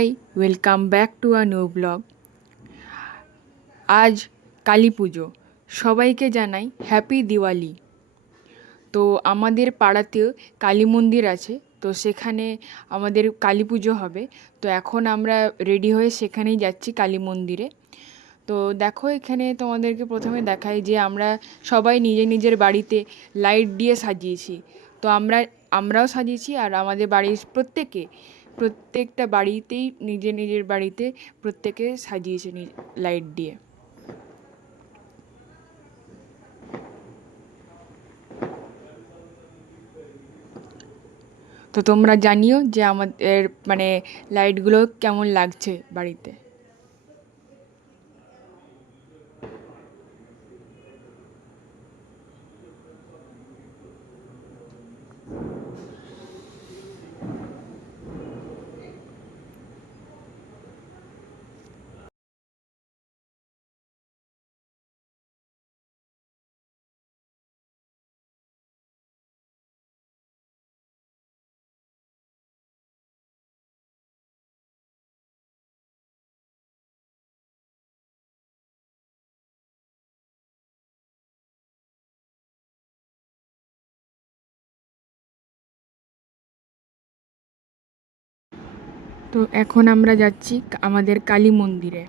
High, welcome back to a new blog. আজ কালী পুজো, সবাইকে জানাই হ্যাপি দিওয়ালি। তো আমাদের পাড়াতেও কালী মন্দির আছে, তো সেখানে আমাদের কালী পুজো হবে। তো এখন আমরা রেডি হয়ে সেখানেই যাচ্ছি কালী মন্দিরে। তো দেখো, এখানে তোমাদেরকে প্রথমে দেখাই যে আমরা সবাই নিজের নিজের বাড়িতে লাইট দিয়ে সাজিয়েছি। তো আমরাও সাজিয়েছি, আর আমাদের বাড়ির প্রত্যেকটা বাড়িতেই নিজের নিজের বাড়িতে প্রত্যেকে সাজিয়েছে লাইট দিয়ে। তো তোমরা জানিও যে আমাদের মানে লাইটগুলো কেমন লাগছে বাড়িতে। তো এখন আমরা যাচ্ছি আমাদের কালী মন্দিরে।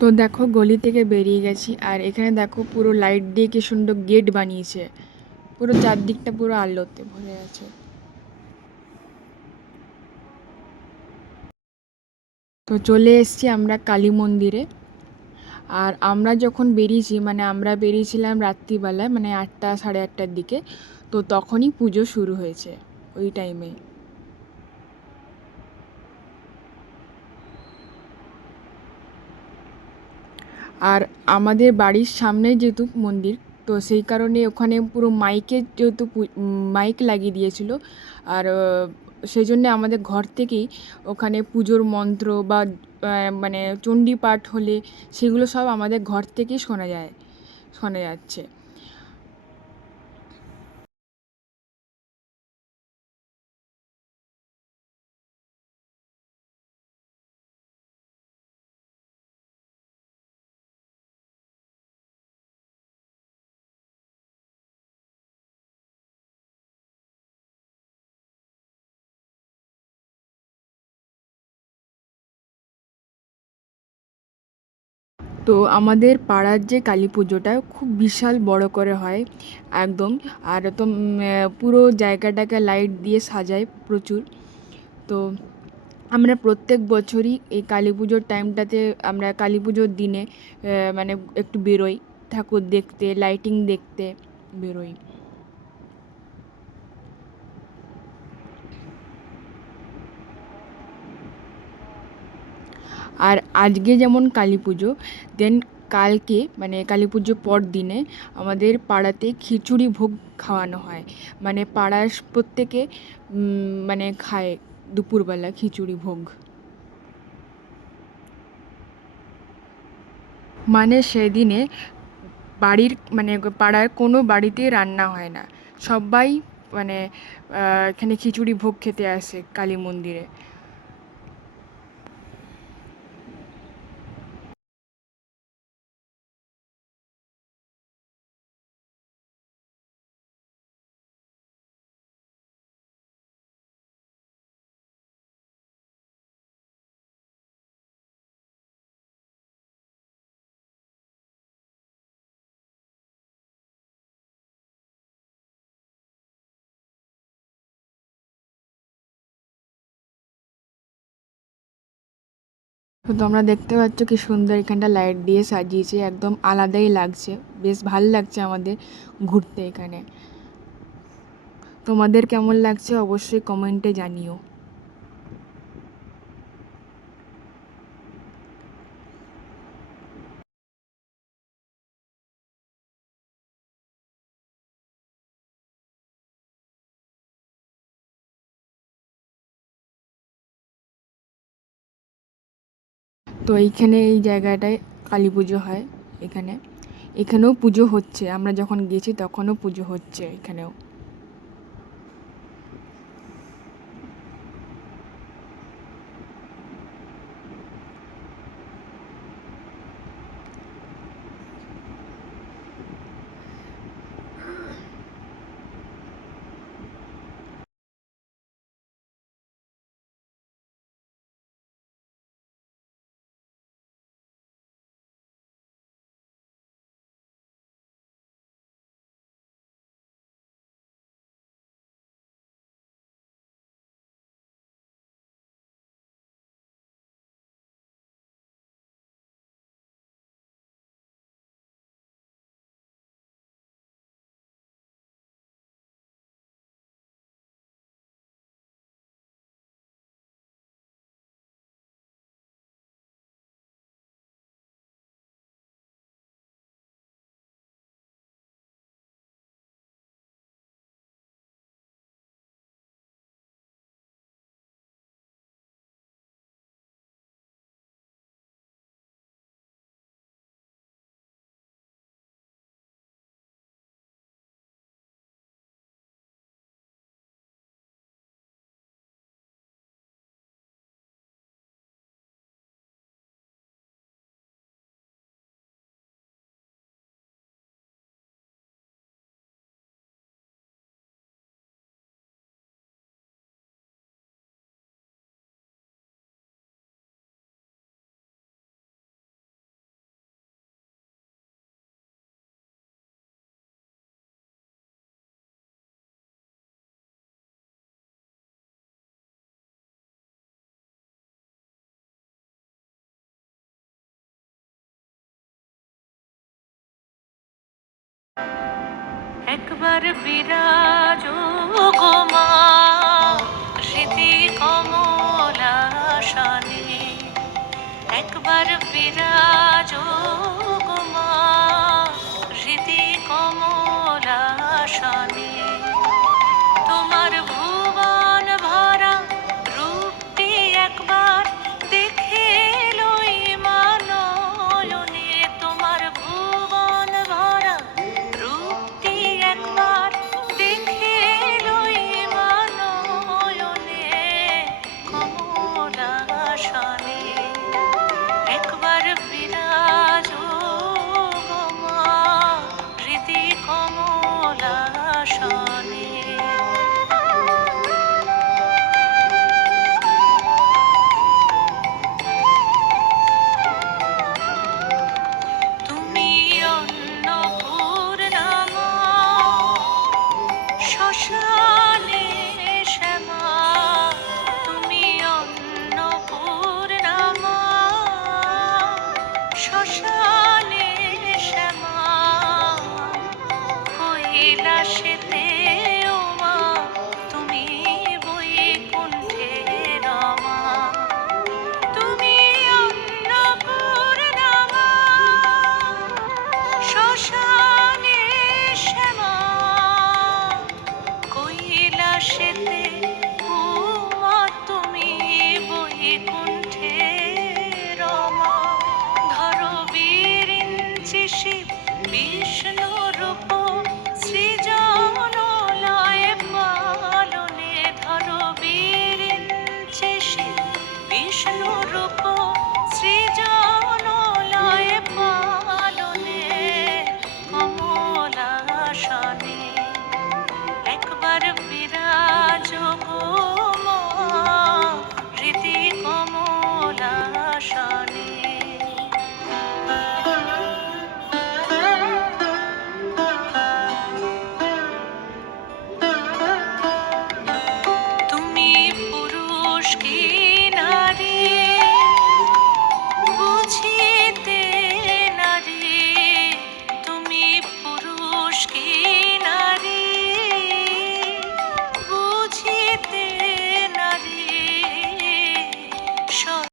তো দেখো, গলি থেকে বেরিয়ে গেছি, আর এখানে দেখো পুরো লাইট দিয়ে কি সুন্দর গেট বানিয়েছে। পুরো চারদিকটা পুরো আলোতে ভরে আছে। তো চলে এসেছি আমরা কালী মন্দিরে। আর আমরা যখন বেরিয়েছি, মানে আমরা বেরিয়েছিলাম রাত্রিবেলায়, মানে 8টা সাড়ে 8টার দিকে। তো তখনই পুজো শুরু হয়েছে ওই টাইমে। আর আমাদের বাড়ির সামনে যেহেতু মন্দির, তো সেই কারণে ওখানে পুরো যেহেতু মাইক লাগিয়ে দিয়েছিল। আর সেই জন্যে আমাদের ঘর থেকেই ওখানে পুজোর মন্ত্র বা মানে চণ্ডী পাঠ হলে সেগুলো সব আমাদের ঘর থেকেই শোনা যাচ্ছে। তো আমাদের পাড়ার যে কালী পুজোটা খুব বিশাল বড় করে হয় একদম। আর তো পুরো জায়গাটাকে লাইট দিয়ে সাজায় প্রচুর। তো আমরা প্রত্যেক বছরই এই কালী পুজোর টাইমটাতে, আমরা কালী পুজোর দিনে মানে একটু বেরোই ঠাকুর দেখতে, লাইটিং দেখতে বেরোই। আর আজকে যেমন কালী পুজো, দেন কালকে মানে কালী পুজোর পর দিনে আমাদের পাড়াতে খিচুড়ি ভোগ খাওয়ানো হয়। মানে পাড়ার প্রত্যেকে মানে খায় দুপুরবেলা খিচুড়ি ভোগ। মানে সেদিনে মানে পাড়ার কোনো বাড়িতেই রান্না হয় না। সবাই মানে এখানে খিচুড়ি ভোগ খেতে আসে কালী মন্দিরে। তো তোমরা দেখতে পাচ্ছ কি সুন্দর এখানটা লাইট দিয়ে সাজিয়েছে, একদম আলাদাই লাগছে। বেশ ভাল লাগছে আমাদের ঘুরতে এখানে। তোমাদের কেমন লাগছে অবশ্যই কমেন্টে জানিও। তো এইখানে এই জায়গাটায় কালী পুজো হয়। এখানেও পুজো হচ্ছে, আমরা যখন গেছি তখনও পুজো হচ্ছে এখানেও। একবার বিরাজ গো মা স্মৃতি কমলাসনে, একবার বিরাজ গো মা স্মৃতি কমলাসনে। তোমার ভুবন ভরা রূপটি একবার দেখে লই মানয়নে, তোমার ভুবন ভরা রূপটি একবার দেখে লই মানয়নে কমলাসনে। একবার বিরাজ গো মা হৃদি কমলাসনে। তুমি অন্নপূর্ণা মা, শ্মশানে শ্যামা, তুমি অন্নপূর্ণা মা, শ্মশানে শ্যামা, কৈলাসেতে ও মা তুমি বৈকুণ্ঠে রমা। তুমি অন্নপূর্ণা মা, শ্মশানে শ্যামা, কৈলাসেতে ও মা তুমি বৈকুণ্ঠে রমা। ধরো বিরিঞ্চি শিব বিষ্ণু রূপ সৃজন